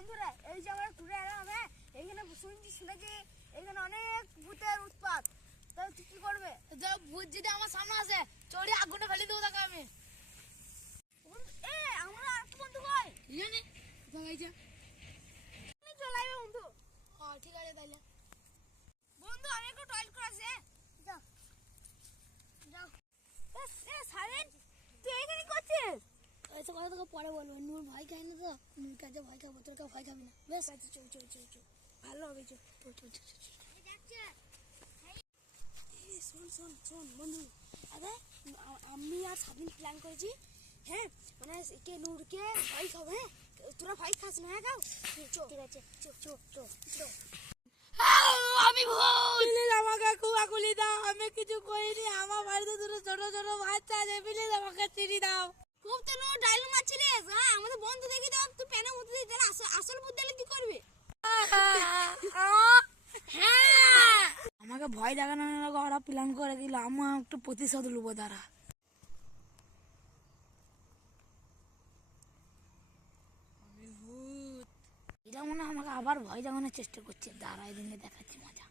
বন্ধুরা, এই যে আমরা ঘুরে এলাম, হ্যাঁ এখানে শুনেছি এখানে অনেক ভূতের উৎপাত। তাহলে তুই কি করবে? ভূত যদি আমার সামনে আসে, চড়ে আগুনে ফেলে দেবো তাকে আমি। আমরা আর বন্ধু ভাই জানি চলে আসবে বন্ধু। ঠিক আছে তাইলে। বন্ধু আমি একটু টয়লেট করে আসি। যাও যাও। সারেন, তুই এখানে করছিস? এসব কথা তোকে পরে বলবো। নূর ভয় খাই না তো, নূর কাছে ভয় খাবো, তোর কাছে ভয় খাবি না। বেশ চল চল চল চল, ভালো হবে। চল চল চল চল চল। শোন শোন শোন বন্ধু, আরে আমি আর স্বাধীন প্ল্যান করেছি, হ্যাঁ মানে কে নূরকে ভয় খাবো। হ্যাঁ তোরা ভয় খাস না, হ্যাঁ খাও। ঠিক আছে চল চল চল চল। আমি ভূত, প্লিজ আমাকে কুয়াকুলি দাও, আমি কিছু করিনি। আমার বাড়িতে দুটো ছোট ছোট বাচ্চা আছে, প্লিজ আমাকে চিনি দাও। খুব তো নো ডায়লগ মারছিলিস। হ্যাঁ আমাদের বন্ধু দেখি দাও, তুই প্যানে মুতে দিতে না, আসল ভূত দিলে কি করবি? হ্যাঁ আমাকে ভয় দেখানোর আগে ওরা প্ল্যান করে দিল, আমার একটু প্রতিশোধ নেবো তারা। এটা মনে হয় আমাকে আবার ভয় দেখানোর চেষ্টা করছে। দাঁড়া, এদিকে দেখাচ্ছি মজা।